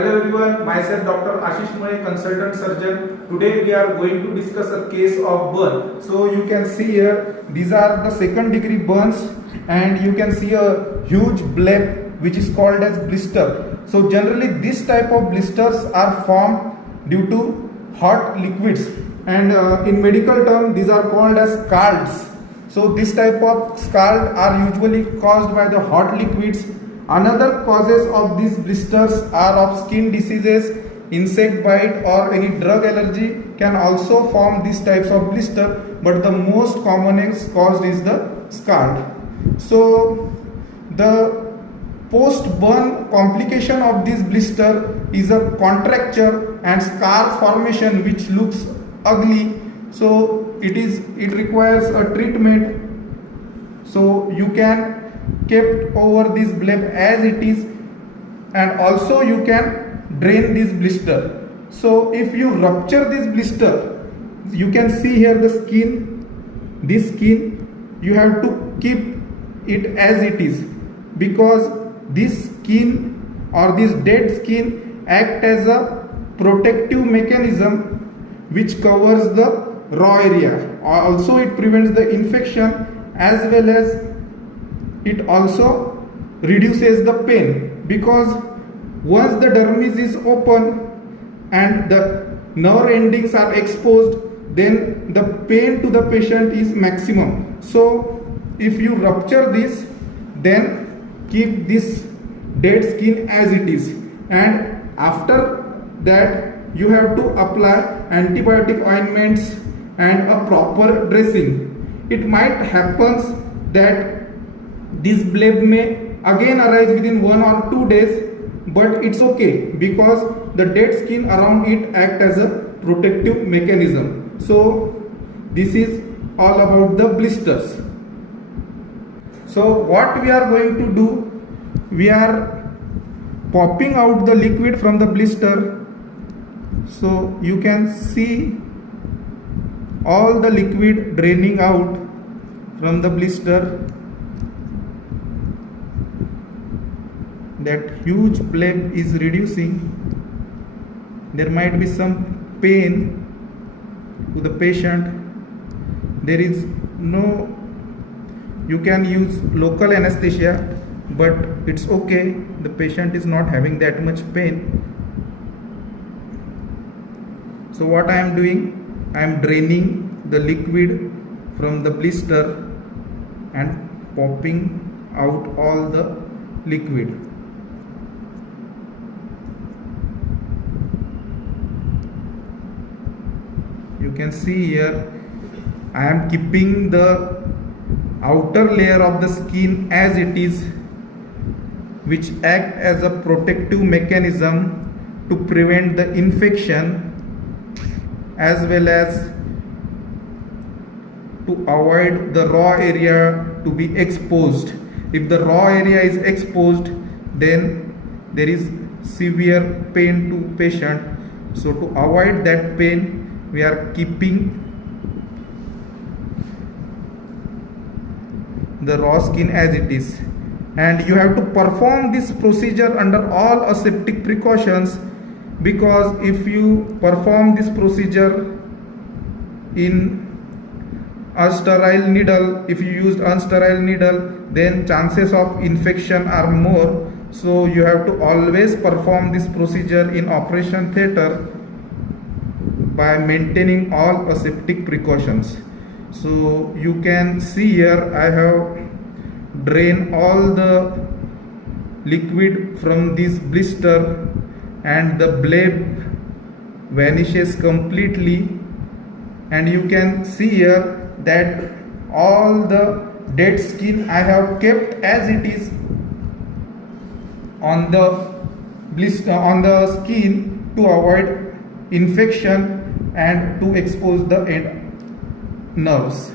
Hello everyone, myself Dr. Ashish Moye, consultant surgeon. Today we are going to discuss a case of burn. So you can see here, these are the second degree burns and you can see a huge bleb which is called as blister. So generally this type of blisters are formed due to hot liquids and in medical term these are called as scalds. So this type of scald are usually caused by the hot liquids. Another causes of these blisters are of skin diseases, insect bite or any drug allergy can also form these types of blister, but the most commonest caused is the scald. So the post burn complication of this blister is a contracture and scar formation which looks ugly. So it requires a treatment. So you can kept over this bleb as it is, and also you can drain this blister. So if you rupture this blister, you can see here the skin, this skin you have to keep it as it is, because this skin or this dead skin act as a protective mechanism which covers the raw area. Also it prevents the infection, as well as it also reduces the pain, because once the dermis is open and the nerve endings are exposed, then the pain to the patient is maximum. So if you rupture this, then keep this dead skin as it is, and after that you have to apply antibiotic ointments and a proper dressing. It might happen that this bleb may again arise within 1 or 2 days, but it's okay because the dead skin around it act as a protective mechanism. So this is all about the blisters. So what we are going to do, we are popping out the liquid from the blister. So you can see all the liquid draining out from the blister. That huge bleb is reducing. There might be some pain to the patient. There is no, you can use local anesthesia, but it's okay, the patient is not having that much pain. So what I am doing, I am draining the liquid from the blister and popping out all the liquid. You can see here I am keeping the outer layer of the skin as it is, which act as a protective mechanism to prevent the infection, as well as to avoid the raw area to be exposed. If the raw area is exposed, then there is severe pain to patient. So to avoid that pain, we are keeping the raw skin as it is, and you have to perform this procedure under all aseptic precautions, because if you perform this procedure in a sterile needle, if you used unsterile needle, then chances of infection are more. So you have to always perform this procedure in operation theatre by maintaining all aseptic precautions. So you can see here I have drained all the liquid from this blister, and the bleb vanishes completely, and you can see here that all the dead skin I have kept as it is on the blister, on the skin, to avoid infection and to expose the nerves.